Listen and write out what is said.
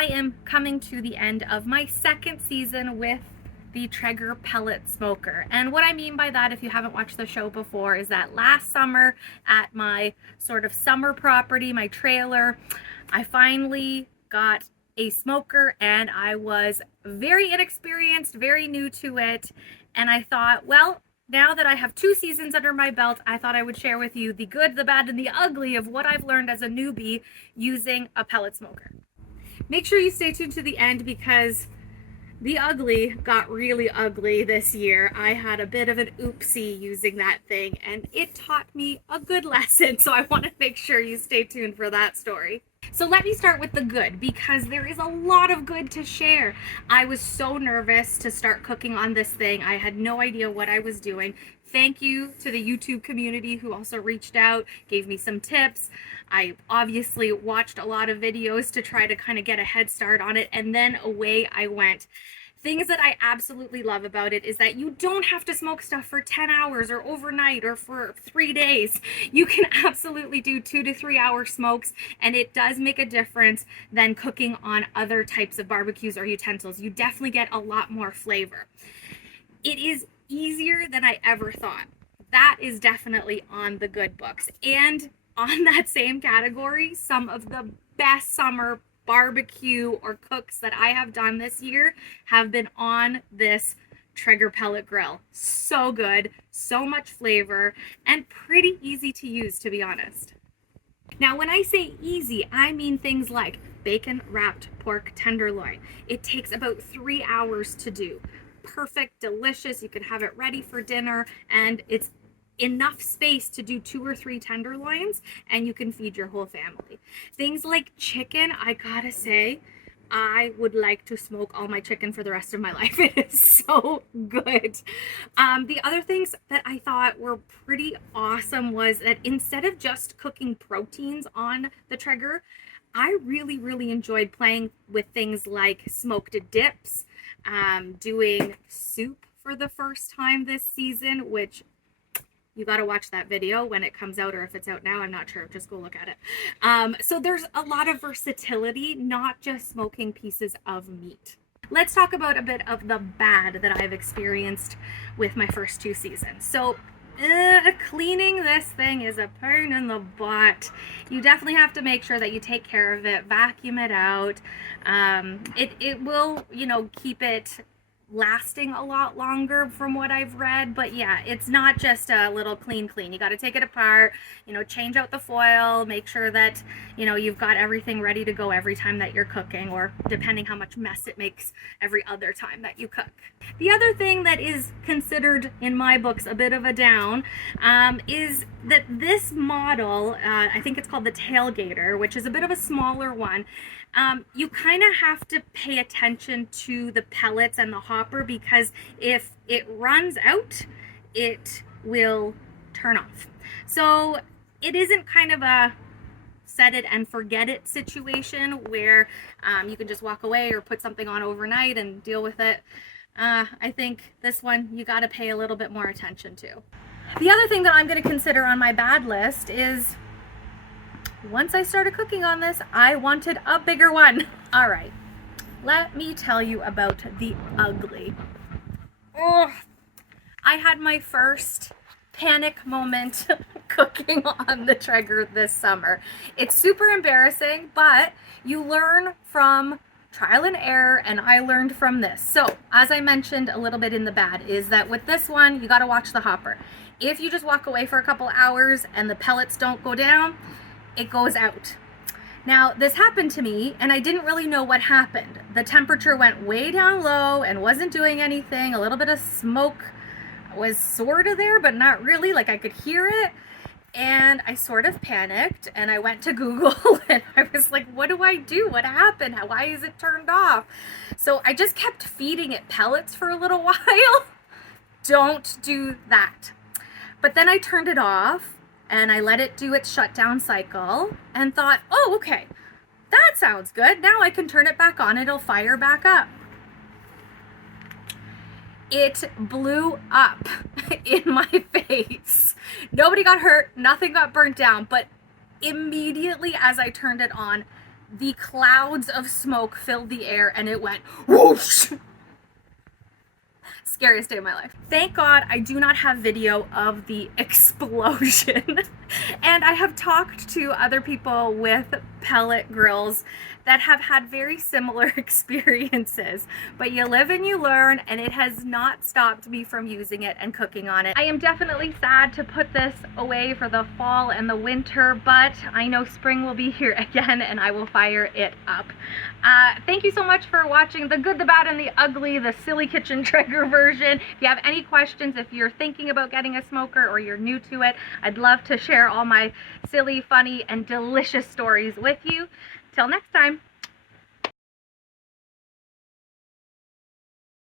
I am coming to the end of my second season with the Traeger pellet smoker. And what I mean by that, if you haven't watched the show before, is that last summer at my sort of summer property, my trailer, I finally got a smoker and I was very inexperienced, very new to it. And I thought, well, now that I have 2 seasons under my belt, I thought I would share with you the good, the bad, and the ugly of what I've learned as a newbie using a pellet smoker. Make sure you stay tuned to the end because the ugly got really ugly this year. I had a bit of an oopsie using that thing and it taught me a good lesson. So I want to make sure you stay tuned for that story. So let me start with the good because there is a lot of good to share. I was so nervous to start cooking on this thing. I had no idea what I was doing. Thank you to the YouTube community who also reached out, gave me some tips. I obviously watched a lot of videos to try to kind of get a head start on it, and then away I went. Things that I absolutely love about it is that you don't have to smoke stuff for 10 hours or overnight or for 3 days. You can absolutely do 2 to 3 hour smokes, and it does make a difference than cooking on other types of barbecues or utensils. You definitely get a lot more flavor. It is easier than I ever thought. That is definitely on the good books. And on that same category, some of the best summer barbecue or cooks that I have done this year have been on this Traeger pellet grill. So good, so much flavor, and pretty easy to use, to be honest. Now, when I say easy, I mean things like bacon wrapped pork tenderloin. It takes about 3 hours to do. Perfect, delicious. You can have it ready for dinner, and it's enough space to do 2 or 3 tenderloins, and you can feed your whole family. Things like chicken, I gotta say, I would like to smoke all my chicken for the rest of my life. It is so good. The other things that I thought were pretty awesome was that instead of just cooking proteins on the Traeger, I really enjoyed playing with things like smoked dips, doing soup for the first time this season, which you got to watch that video when it comes out, or if it's out now, I'm not sure. Just go look at it. So there's a lot of versatility, not just smoking pieces of meat. Let's talk about a bit of the bad that I've experienced with my first 2 seasons. So cleaning this thing is a pain in the butt. You definitely have to make sure that you take care of it, vacuum it out. It will, keep it lasting a lot longer from what I've read, but yeah, it's not just a little clean. You got to take it apart, change out the foil, make sure that you've got everything ready to go every time that you're cooking, or depending how much mess it makes every other time that you cook. The other thing that is considered in my books a bit of a down is that this model, I think it's called the Tailgater, which is a bit of a smaller one. You kind of have to pay attention to the pellets and the hopper, because if it runs out, it will turn off. So it isn't kind of a set it and forget it situation where you can just walk away or put something on overnight and deal with it. I think this one you got to pay a little bit more attention to. The other thing that I'm going to consider on my bad list is, once I started cooking on this, I wanted a bigger one. All right, let me tell you about the ugly. Oh, I had my first panic moment cooking on the Traeger this summer. It's super embarrassing, but you learn from trial and error, and I learned from this. So, as I mentioned a little bit in the bad, is that with this one, you got to watch the hopper. If you just walk away for a couple hours and the pellets don't go down, it goes out. Now, this happened to me and I didn't really know what happened. The temperature went way down low and wasn't doing anything. A little bit of smoke was sort of there, but not really. Like, I could hear it. And I sort of panicked and I went to Google and I was like, what do I do? What happened? Why is it turned off? So I just kept feeding it pellets for a little while. Don't do that. But then I turned it off and I let it do its shutdown cycle and thought, oh, okay, that sounds good. Now I can turn it back on. It'll fire back up. It blew up in my face. Nobody got hurt. Nothing got burnt down. But immediately as I turned it on, the clouds of smoke filled the air and it went whoosh. Scariest day of my life. Thank God I do not have video of the explosion. And I have talked to other people with pellet grills that have had very similar experiences, but you live and you learn, and it has not stopped me from using it and cooking on it. I am definitely sad to put this away for the fall and the winter, but I know spring will be here again and I will fire it up. Thank you so much for watching the good, the bad, and the ugly, the silly kitchen Traeger version. If you have any questions, if you're thinking about getting a smoker or you're new to it, I'd love to share all my silly, funny, and delicious stories with you. Till next time.